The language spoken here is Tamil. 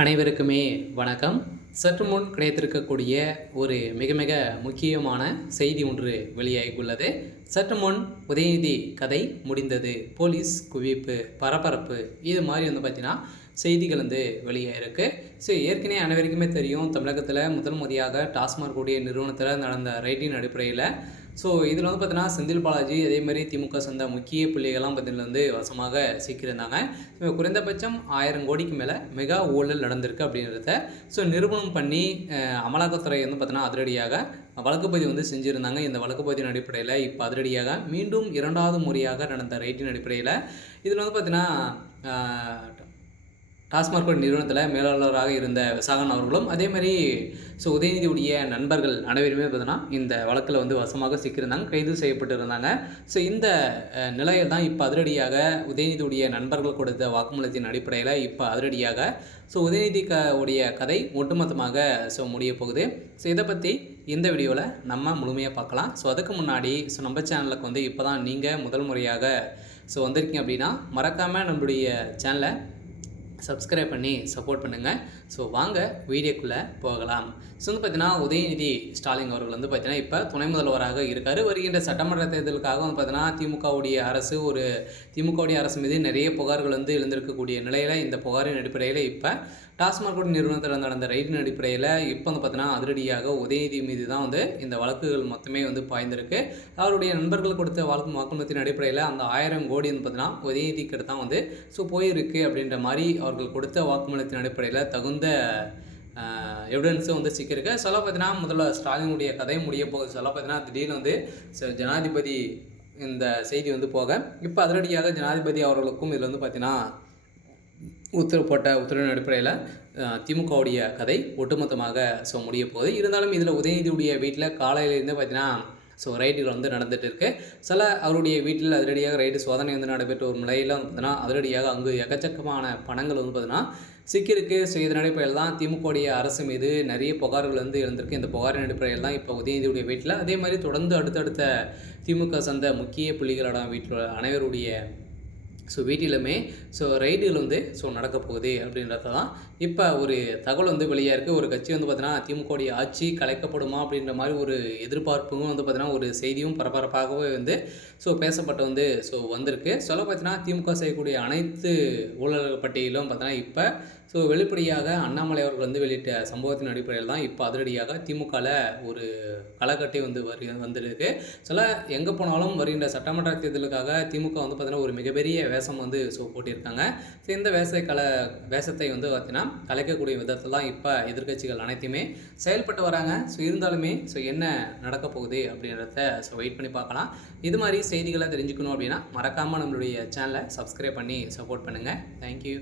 அனைவருக்குமே வணக்கம். சற்று முன் கிடைத்திருக்கக்கூடிய ஒரு மிக மிக முக்கியமான செய்தி ஒன்று வெளியாகியுள்ளது. சற்று முன் உதயநிதி கதை முடிந்தது, போலீஸ் குவிப்பு, பரபரப்பு, இது மாதிரி பார்த்தீங்கன்னா செய்திகள் வெளியாகிருக்கு. ஸோ ஏற்கனவே அனைவருக்குமே தெரியும், தமிழகத்தில் முதல் முறையாக டாஸ்மாக் கூடிய நிறுவனத்தில் நடந்த ரைட்டின் அடிப்படையில் ஸோ இதில் பார்த்தீங்கன்னா செந்தில் பாலாஜி அதேமாதிரி திமுக சேர்ந்த முக்கிய புள்ளிகள்லாம் பார்த்தீங்கன்னா வசமாக சிக்கியிருந்தாங்க. குறைந்தபட்சம் 1000 கோடிக்கு மேலே மெகா ஊழல் நடந்திருக்கு அப்படின்றத நிரூபணம் பண்ணி அமலாக்கத்துறை பார்த்தீங்கன்னா அதிரடியாக வழக்குப்பதிவு செஞ்சுருந்தாங்க. இந்த வழக்குப்பதிவின் அடிப்படையில் இப்போ அதிரடியாக மீண்டும் 2வது முறையாக நடந்த ரைட்டின் அடிப்படையில் இதில் பார்த்தீங்கன்னா டாஸ்மாக் நிறுவனத்தில் மேலாளராக இருந்த விசாகன் அவர்களும் அதேமாதிரி உதயநிதியுடைய நண்பர்கள் அனைவருமே பார்த்தீங்கன்னா இந்த வழக்கில் வசமாக சிக்கியிருந்தாங்க, கைது செய்யப்பட்டிருந்தாங்க. இந்த நிலையில் தான் இப்போ அதிரடியாக உதயநிதியுடைய நண்பர்கள் கொடுத்த வாக்குமூலத்தின் அடிப்படையில் இப்போ அதிரடியாக உதயநிதி உடைய கதை ஒட்டுமொத்தமாக முடிய போகுது. இதை பற்றி இந்த வீடியோவில் நம்ம முழுமையாக பார்க்கலாம். அதுக்கு முன்னாடி நம்ம சேனலுக்கு இப்போ தான் நீங்கள் முதல் முறையாக வந்திருக்கீங்க அப்படின்னா மறக்காமல் நம்மளுடைய சேனலை சப்ஸ்கிரைப் பண்ணி சப்போர்ட் பண்ணுங்கள். வாங்க வீடியோக்குள்ளே போகலாம். பார்த்தீங்கன்னா உதயநிதி ஸ்டாலின் அவர்கள் பார்த்தீங்கன்னா இப்போ துணை முதல்வராக இருக்கார். வருகின்ற சட்டமன்ற தேர்தலுக்காக பார்த்தீங்கன்னா திமுகவுடைய அரசு மீது நிறைய புகார்கள் எழுந்திருக்கக்கூடிய நிலையில் இந்த புகாரின் அடிப்படையில் இப்போ டாஸ்மாக் நிறுவனத்தில் நடந்த ரைட்டின் அடிப்படையில் இப்போ பார்த்தீங்கன்னா அதிரடியாக உதயநிதி மீது தான் இந்த வழக்குகள் மொத்தமே பாய்ந்திருக்கு. அவருடைய நண்பர்கள் கொடுத்த வாக்குமூலத்தின் அடிப்படையில் அந்த 1000 கோடி பார்த்தீங்கன்னா உதயநிதிக்கிட்ட தான் போயிருக்கு அப்படின்ற மாதிரி அவர்கள் கொடுத்த வாக்குமூலத்தின் அடிப்படையில் தகுந்த எவிடன்ஸும் சிக்கியிருக்கு. சொல்ல பார்த்தீங்கன்னா முதல்ல ஸ்டாலினுடைய கதை முடிய போகுது. சொல்ல பார்த்தீங்கன்னா திடீர்னு ஜனாதிபதி இந்த செய்தி போக இப்போ அதிரடியாக ஜனாதிபதி அவர்களுக்கும் இதில் பார்த்தீங்கன்னா உத்தரவின் அடிப்படையில் திமுகவுடைய கதை ஒட்டுமொத்தமாக முடிய போகுது. இருந்தாலும் இதில் உதயநிதியுடைய வீட்டில் காலையிலேருந்து பார்த்தீங்கன்னா ரைடுகள் நடந்துகிட்டு இருக்குது. அவருடைய வீட்டில் அதிரடியாக ரைடு சோதனை நடைபெற்ற ஒரு நிலையில் பார்த்தீங்கன்னா அதிரடியாக அங்கு எக்கச்சக்கமான பணங்கள் பார்த்தீங்கன்னா சிக்கியிருக்கு. இதன் அடிப்படையில் தான் திமுகவுடைய அரசு மீது நிறைய புகார்கள் எழுந்திருக்கு. இந்த புகாரின் அடிப்படையில் தான் இப்போ உதயநிதியுடைய வீட்டில் அதே மாதிரி தொடர்ந்து அடுத்தடுத்த திமுக சார்ந்த முக்கிய புள்ளிகளோட வீட்டில் அனைவருடைய வீட்டிலுமே ரைடுகள் நடக்க போகுது அப்படின்றத தான் இப்போ ஒரு தகவல் வெளியாக இருக்குது. ஒரு கட்சி பார்த்தீங்கன்னா திமுகவுடைய ஆட்சி கலைக்கப்படுமா அப்படின்ற மாதிரி ஒரு எதிர்பார்ப்பும் பார்த்தீங்கன்னா ஒரு செய்தியும் பரபரப்பாகவே பேசப்பட்டு வந்திருக்கு. பார்த்தீங்கன்னா திமுக செய்யக்கூடிய அனைத்து ஊழல் பட்டியலும் பார்த்தீங்கன்னா இப்போ வெளிப்படையாக அண்ணாமலை அவர்கள் வெளியிட்ட சம்பவத்தின் அடிப்படையில் தான் இப்போ அதிரடியாக திமுகவில் ஒரு களைக்கட்டி வந்துருக்கு. எங்கே போனாலும் வருகின்ற சட்டமன்ற தேர்தலுக்காக திமுக பார்த்தீங்கன்னா ஒரு மிகப்பெரிய வேஷம் போட்டியிருக்காங்க. இந்த வேஷத்தை பார்த்தீங்கன்னா கலைக்கக்கூடிய விதத்தில் தான் இப்போ எதிர்கட்சிகள் அனைத்துமே செயல்பட்டு வராங்க. இருந்தாலுமே என்ன நடக்க போகுது அப்படின்றத வெயிட் பண்ணி பார்க்கலாம். இது மாதிரி செய்திகளை தெரிஞ்சுக்கணும் அப்படின்னா மறக்காமல் நம்மளுடைய சேனலை சப்ஸ்கிரைப் பண்ணி சப்போர்ட் பண்ணுங்கள். தேங்க்யூ.